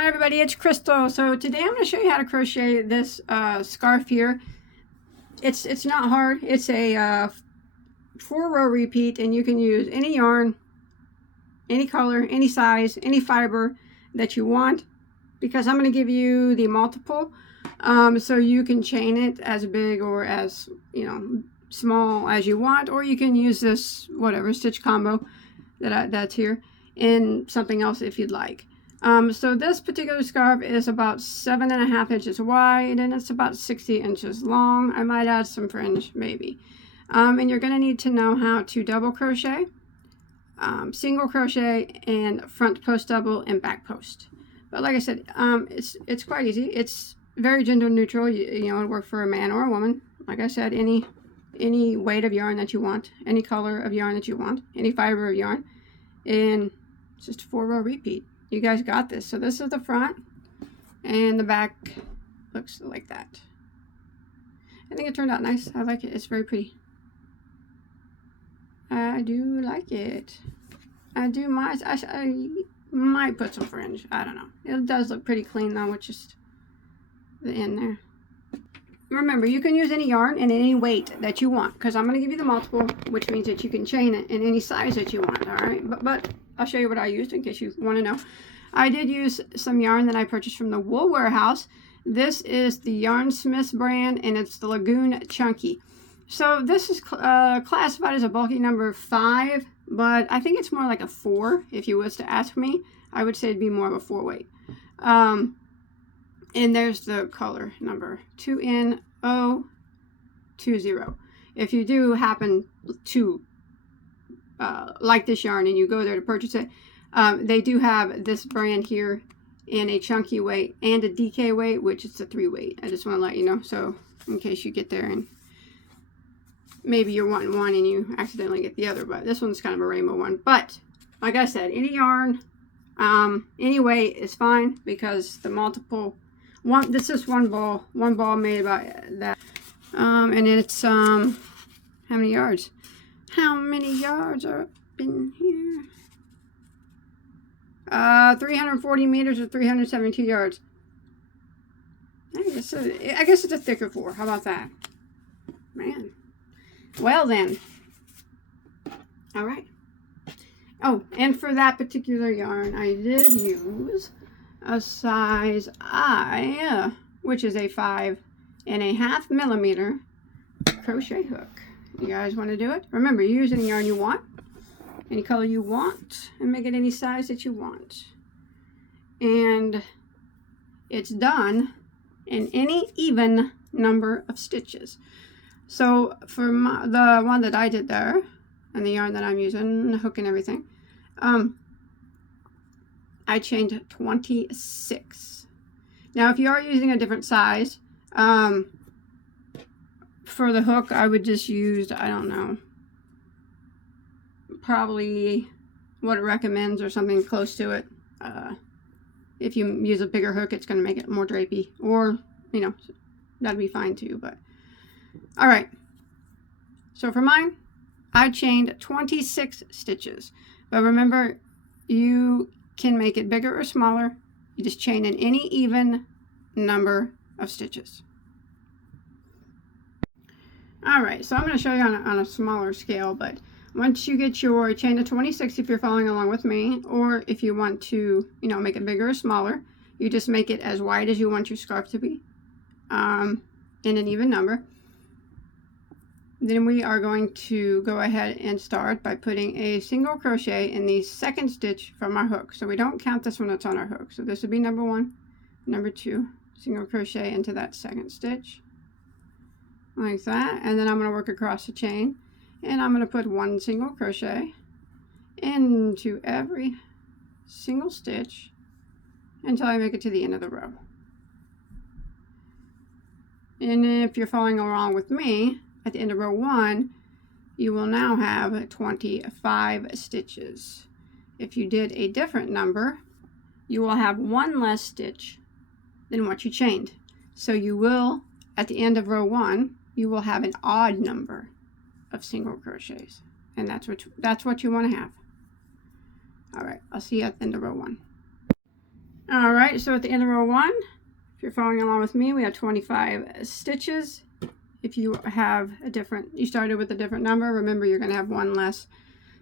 Hi everybody, it's Crystal. So today I'm going to show you how to crochet this scarf here. It's not hard. It's a 4-row repeat, and you can use any yarn, any color, any size, any fiber that you want, because I'm going to give you the multiple, so you can chain it as big or as small as you want, or you can use this whatever stitch combo that's here in something else if you'd like. So this particular scarf is about 7.5 inches wide, and it's about 60 inches long. I might add some fringe maybe. And you're going to need to know how to double crochet, single crochet, and front post double and back post. But like I said, it's quite easy. It's very gender neutral. It'll work for a man or a woman. Like I said, any weight of yarn that you want, any color of yarn that you want, any fiber of yarn, and it's just a 4-row repeat. You guys got this. So this is the front, and the back looks like that. I think it turned out nice. I like it. It's very pretty. I do like it. I might put some fringe. I don't know. It does look pretty clean though, with just the end there. Remember, you can use any yarn and any weight that you want, because I'm going to give you the multiple, which means that you can chain it in any size that you want. All right, but I'll show you what I used in case you want to know. I did use some yarn that I purchased from the Wool Warehouse. This is the Yarn Smiths brand, and it's the Lagoon Chunky. So this is classified as a bulky number 5, but I think it's more like a 4. If you was to ask me, I would say it'd be more of a 4 weight. And there's the color number 2N020. If you do happen to like this yarn and you go there to purchase it, they do have this brand here in a chunky weight and a DK weight, which is a 3 weight. I just want to let you know, so in case you get there and maybe you're wanting one and you accidentally get the other. But this one's kind of a rainbow one. But like I said, any yarn, any weight is fine, because the multiple one, this is one ball made about that, and it's how many yards are up in here? 340 meters or 372 yards. I guess it's a thicker 4. How about that? Man. Well then. All right. Oh, and for that particular yarn, I did use a size I, which is a 5.5 millimeter crochet hook. You guys want to do it? Remember, you use any yarn you want, any color you want, and make it any size that you want. And it's done in any even number of stitches. So for the one that I did there, and the yarn that I'm using, the hook and everything, I chained 26. Now, if you are using a different size, for the hook, I would just use, I don't know, probably what it recommends or something close to it. If you use a bigger hook, it's going to make it more drapey, or, that'd be fine too. But all right. So for mine, I chained 26 stitches. But remember, you can make it bigger or smaller. You just chain in any even number of stitches. All right, so I'm going to show you on a smaller scale, but once you get your chain to 26, if you're following along with me, or if you want to, make it bigger or smaller, you just make it as wide as you want your scarf to be, in an even number. Then we are going to go ahead and start by putting a single crochet in the second stitch from our hook. So we don't count this one that's on our hook. So this would be number 1, number 2, single crochet into that second stitch, like that. And then I'm going to work across the chain, and I'm going to put 1 single crochet into every single stitch until I make it to the end of the row. And if you're following along with me, at the end of row 1, you will now have 25 stitches. If you did a different number, you will have 1 less stitch than what you chained. So you will, at the end of row 1, you will have an odd number of single crochets, and that's what you want to have. All right, I'll see you at the end of row 1. All right, so at the end of row 1, if you're following along with me, we have 25 stitches. If you have you started with a different number, remember you're going to have one less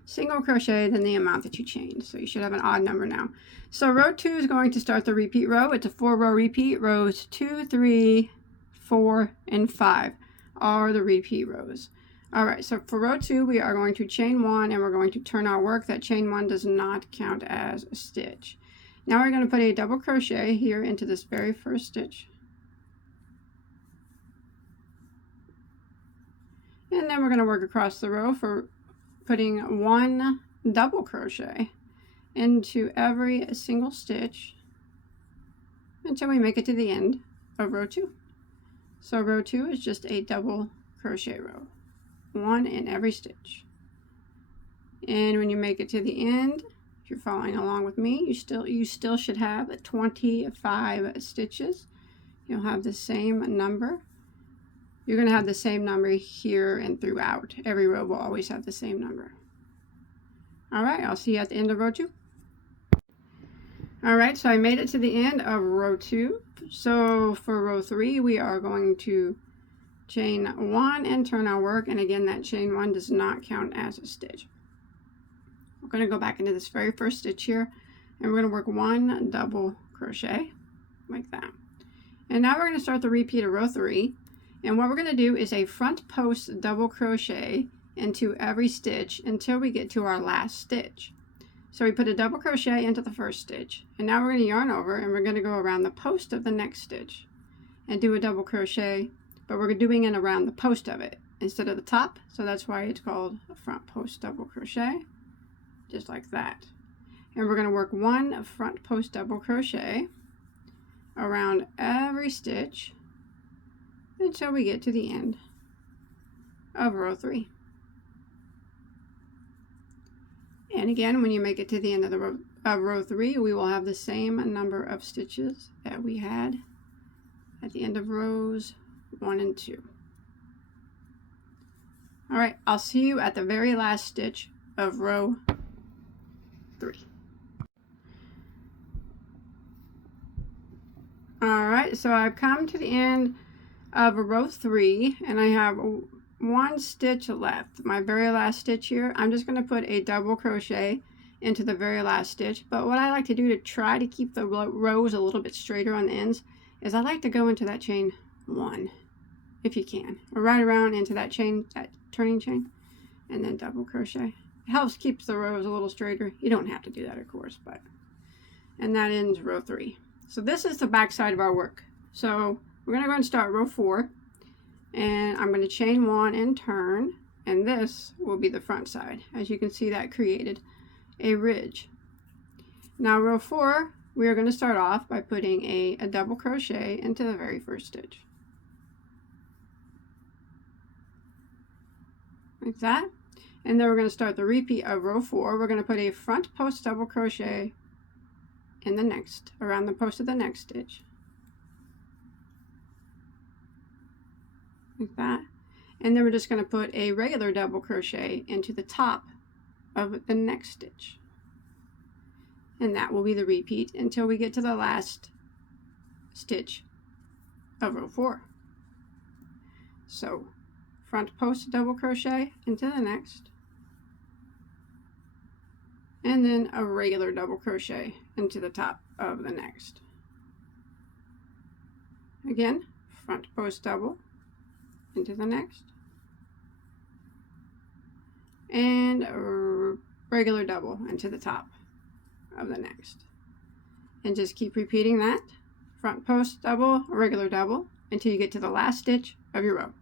single crochet than the amount that you chained. So you should have an odd number now. So row 2 is going to start the repeat row. It's a 4-row repeat. Rows 2, 3, 4, and 5 are the repeat rows. All right, so for row 2, we are going to chain 1 and we're going to turn our work. That chain 1 does not count as a stitch. Now we're going to put a double crochet here into this very first stitch. And then we're going to work across the row for putting 1 double crochet into every single stitch until we make it to the end of row 2. So row 2 is just a double crochet row, 1 in every stitch. And when you make it to the end, if you're following along with me, you still should have 25 stitches. You'll have the same number. You're going to have the same number here and throughout. Every row will always have the same number. All right, I'll see you at the end of row 2. All right, so I made it to the end of row 2. So for row 3, we are going to chain 1 and turn our work. And again, that chain 1 does not count as a stitch. We're going to go back into this very first stitch here, and we're going to work 1 double crochet like that. And now we're going to start the repeat of row 3. And what we're going to do is a front post double crochet into every stitch until we get to our last stitch. So we put a double crochet into the first stitch, and now we're going to yarn over and we're going to go around the post of the next stitch and do a double crochet, but we're doing it around the post of it instead of the top, so that's why it's called a front post double crochet, just like that. And we're going to work 1 front post double crochet around every stitch until we get to the end of row 3. And again, when you make it to the end of row 3, we will have the same number of stitches that we had at the end of rows 1 and 2. All right, I'll see you at the very last stitch of row 3. All right, so I've come to the end of row 3 and I have 1 stitch left. My very last stitch here, I'm just going to put a double crochet into the very last stitch. But what I like to do to try to keep the rows a little bit straighter on the ends is I like to go into that chain 1 if you can, or right around into that chain, that turning chain, and then double crochet. It helps keep the rows a little straighter. You don't have to do that, of course, but and that ends row 3. So this is the back side of our work. So we're going to go and start row 4, and I'm going to chain 1 and turn, and this will be the front side. As you can see, that created a ridge. Now row 4, we are going to start off by putting a double crochet into the very first stitch. Like that. And then we're going to start the repeat of row 4. We're going to put a front post double crochet in the next, around the post of the next stitch. Like that. And then we're just going to put a regular double crochet into the top of the next stitch. And that will be the repeat until we get to the last stitch of row 4. So front post double crochet into the next, and then a regular double crochet into the top of the next. Again, front post double into the next, and a regular double into the top of the next. And just keep repeating that, front post double, regular double, until you get to the last stitch of your row.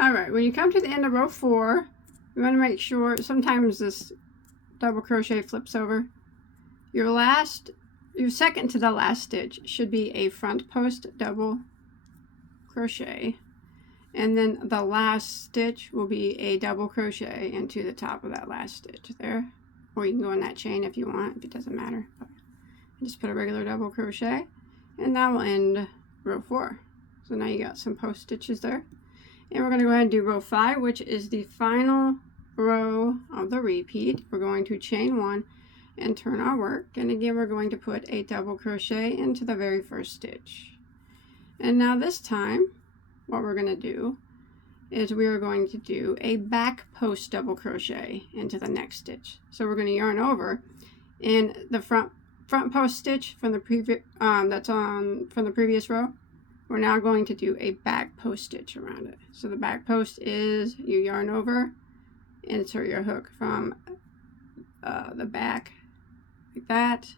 Alright, when you come to the end of row 4, you want to make sure, sometimes this double crochet flips over. Your second to the last stitch should be a front post double crochet, and then the last stitch will be a double crochet into the top of that last stitch there, or you can go in that chain if you want, if it doesn't matter. But just put a regular double crochet, and that will end row 4. So now you got some post stitches there, and we're going to go ahead and do row 5, which is the final row of the repeat. We're going to chain 1, and turn our work. And again, we're going to put a double crochet into the very first stitch. And now this time, what we're going to do is we are going to do a back post double crochet into the next stitch. So we're going to yarn over in the front post stitch from the previous from the previous row. We're now going to do a back post stitch around it. So the back post is you yarn over, insert your hook from the back like that.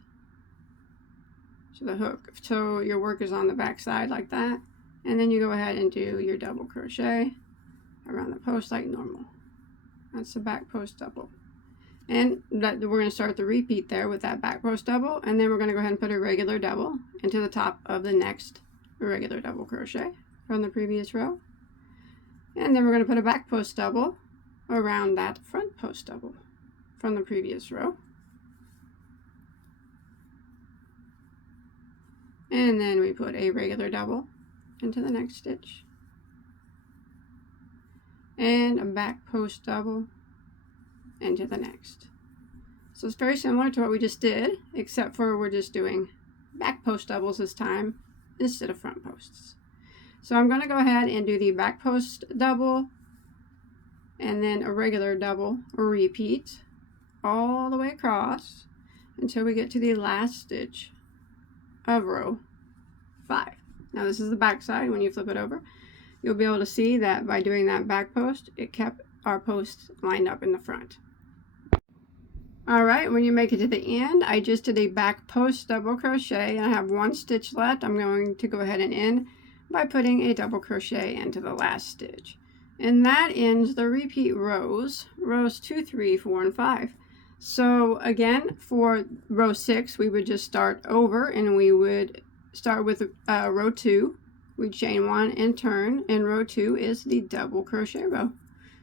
So the hook, so your work is on the back side like that, and then you go ahead and do your double crochet around the post like normal. That's the back post double. And we're going to start the repeat there with that back post double, and then we're going to go ahead and put a regular double into the top of the next regular double crochet from the previous row. And then we're going to put a back post double around that front post double from the previous row. And then we put a regular double into the next stitch. And a back post double into the next. So it's very similar to what we just did, except for we're just doing back post doubles this time instead of front posts. So I'm going to go ahead and do the back post double and then a regular double repeat all the way across until we get to the last stitch of row 5. Now this is the back side. When you flip it over, you'll be able to see that by doing that back post, it kept our posts lined up in the front. Alright, when you make it to the end, I just did a back post double crochet and I have 1 stitch left. I'm going to go ahead and end by putting a double crochet into the last stitch. And that ends the repeat rows 2, 3, 4, and 5. So again, for row 6, we would just start over and we would start with row 2. We'd chain 1 and turn, and row 2 is the double crochet row.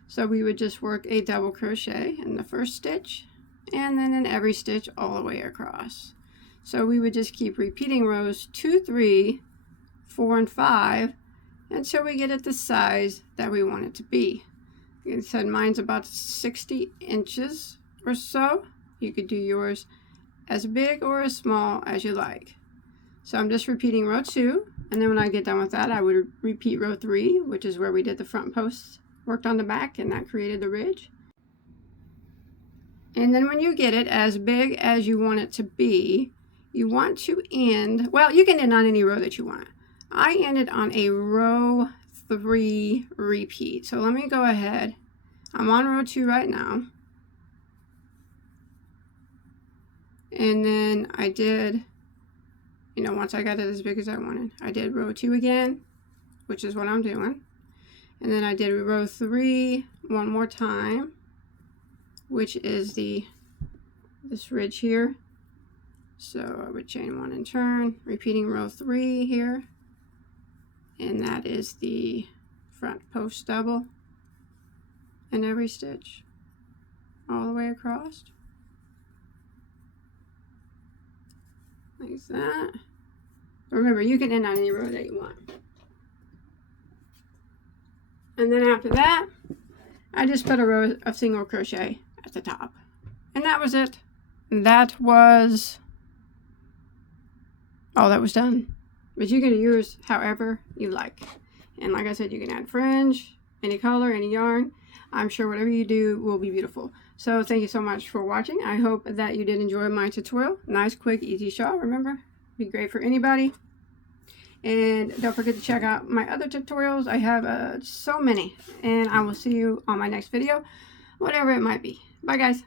So we would just work a double crochet in the first stitch and then in every stitch all the way across. So we would just keep repeating rows 2, 3, 4, and 5 until we get it the size that we want it to be. Like I said, mine's about 60 inches or so. You could do yours as big or as small as you like. So I'm just repeating row 2, and then when I get done with that, I would repeat row 3, which is where we did the front posts, worked on the back, and that created the ridge. And then when you get it as big as you want it to be, you want to end, well, you can end on any row that you want. I ended on a row 3 repeat. So let me go ahead. I'm on row 2 right now. And then I did, once I got it as big as I wanted, I did row 2 again, which is what I'm doing. And then I did row 3 one more time, which is this ridge here. So I would chain 1 and turn, repeating row 3 here. And that is the front post double in every stitch all the way across. Like that. Remember, you can end on any row that you want. And then after that, I just put a row of single crochet at the top. And that was it. That was all that was done. But you can do yours however you like. And like I said, you can add fringe, any color, any yarn. I'm sure whatever you do will be beautiful. So thank you so much for watching. I hope that you did enjoy my tutorial. Nice, quick, easy shawl. Remember, be great for anybody. And don't forget to check out my other tutorials. I have so many. And I will see you on my next video, whatever it might be. Bye, guys.